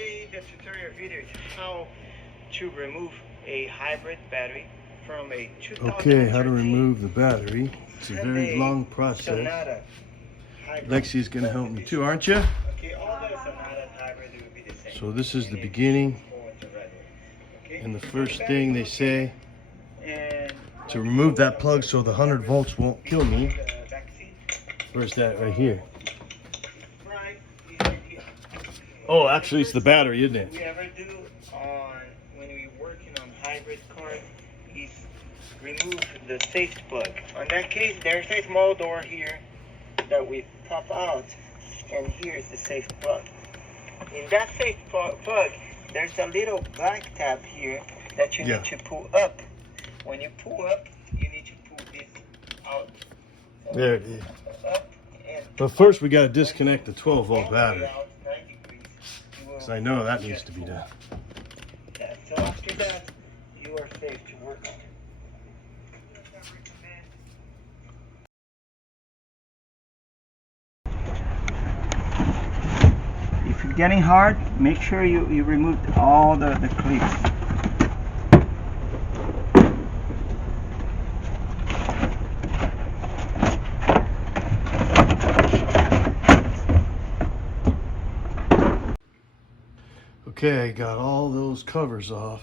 Today the tutorial video is how to remove a hybrid battery from a 2013 Okay, how to remove the battery. It's a very Hyundai long process. Sonata Hybrid Lexi's going to help me too, aren't you? Okay, all the Sonata Hybrid will be the same. So this is the beginning. And the first thing they say to remove that plug so the 100 volts won't kill me. Where's that? Right here. Oh, actually it's the battery, isn't it? We ever do on when we're working on hybrid cars is remove the safety plug. On that case, there's a small door here that we pop out, and here's the safety plug. In that safety plug, there's a little black tab here that you need to pull up. When you pull up, you need to pull this out. So there it is. Up and But first we got to disconnect the 12 volt battery. Because I know that needs to be done. Yeah, so after that, you are safe to work on it. If it's getting hard, make sure you remove all the clips. Okay, I got all those covers off.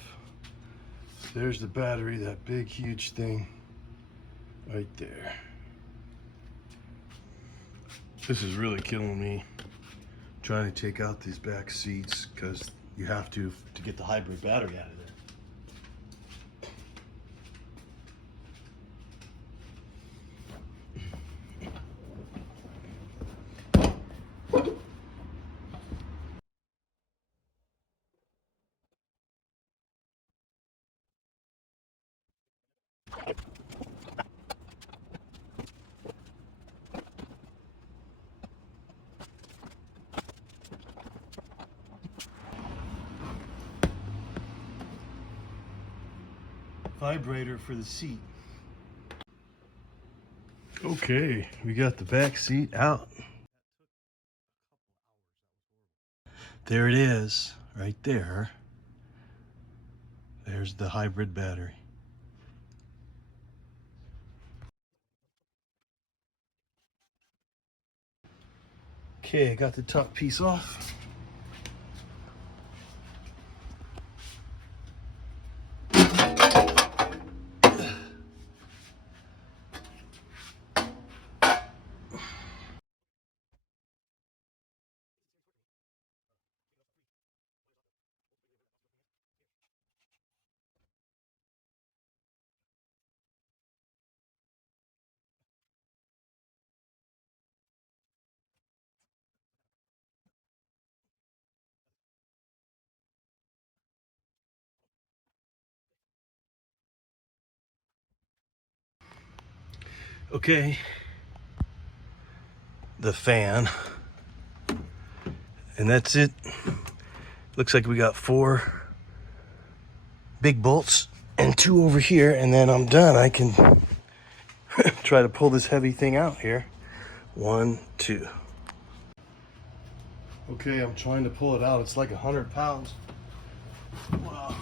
There's the battery, that big huge thing right there. This is really killing me, trying to take out these back seats, because you have to get the hybrid battery out of there. Vibrator for the seat. Okay, we got the back seat out. There it is, right there. There's the hybrid battery. Okay, I got the top piece off. Okay, the fan, and that's it. Looks like we got 4 big bolts and 2 over here, and then I'm done. I can try to pull this heavy thing out here. 1, 2. Okay, I'm trying to pull it out. It's like 100 pounds. Wow.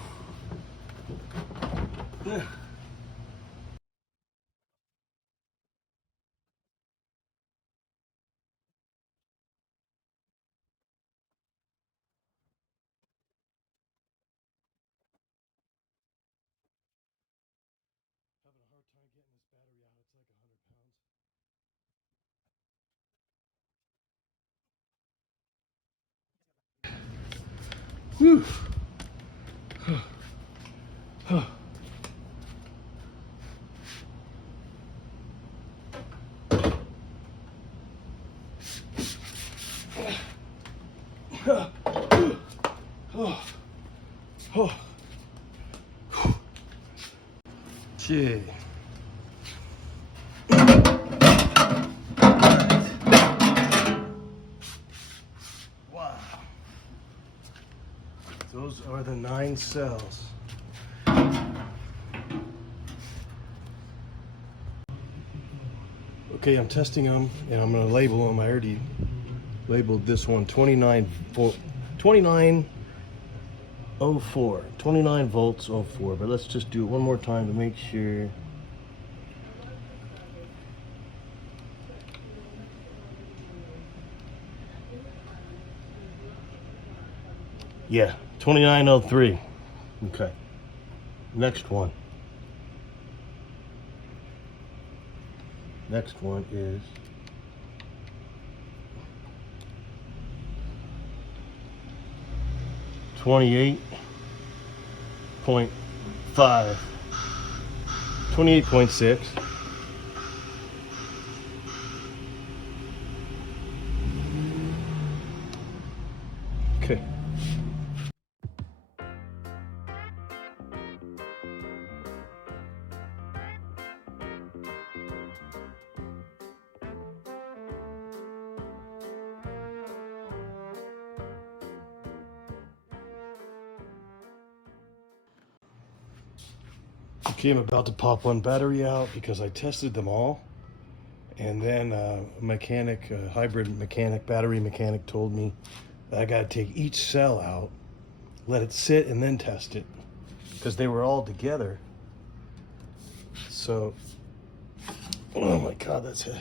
Whew. Okay. Wow. Those are the 9 cells. Okay, I'm testing them and I'm going to label them. I already labeled this one 29 volt, 29 04, 29 volts, 04. But let's just do it one more time to make sure. Yeah, 2903. Okay. Next one. Next one is 28.5. 28.6. Okay. Okay, I'm about to pop one battery out because I tested them all. And then hybrid mechanic, battery mechanic told me that I gotta take each cell out, let it sit, and then test it. Because they were all together. So, oh my God, that's heavy.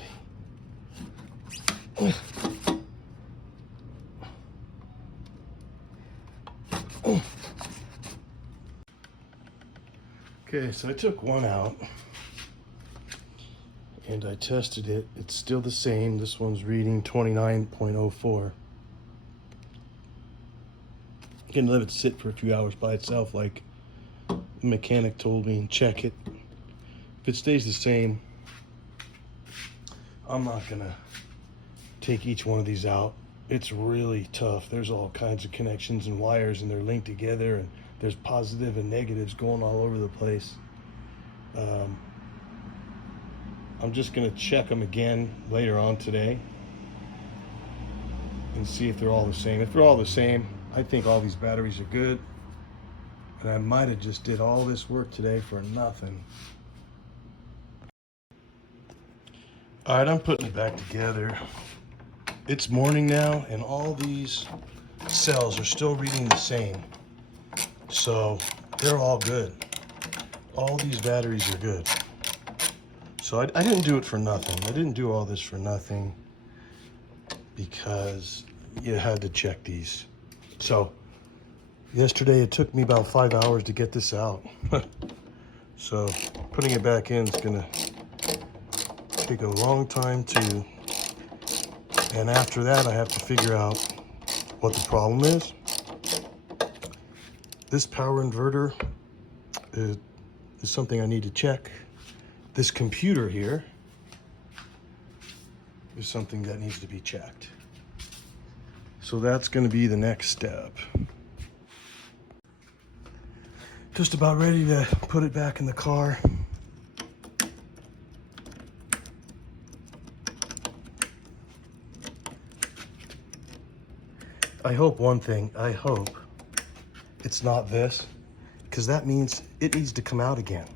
Okay, so I took one out and I tested it. It's still the same. This one's reading 29.04. You can let it sit for a few hours by itself like the mechanic told me, and check it. If it stays the same, I'm not gonna take each one of these out. It's really tough. There's all kinds of connections and wires, and they're linked together, and there's positive and negatives going all over the place. I'm just gonna check them again later on today and see if they're all the same. If they're all the same, I think all these batteries are good, and I might have just did all this work today for nothing. All right, I'm putting it back together. It's morning now, and all these cells are still reading the same. So they're all good. All these batteries are good. So I didn't do it for nothing. I didn't do all this for nothing because you had to check these. So yesterday it took me about 5 hours to get this out. So putting it back in is gonna take a long time too. And after that, I have to figure out what the problem is. This power inverter is something I need to check. This computer here is something that needs to be checked. So that's going to be the next step. Just about ready to put it back in the car. I hope one thing, I hope it's not this, because that means it needs to come out again.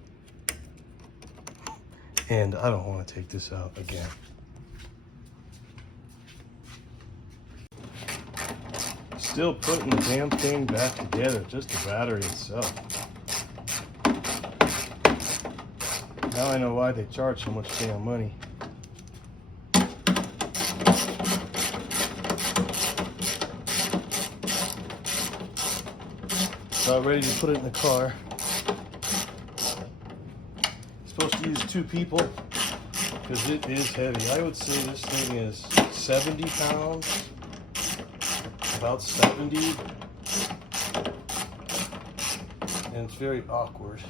And I don't want to take this out again. Still putting the damn thing back together, just the battery itself. Now I know why they charge so much damn money. About ready to put it in the car. Supposed to use 2 people because it is heavy. I would say this thing is 70 pounds, about 70, and it's very awkward.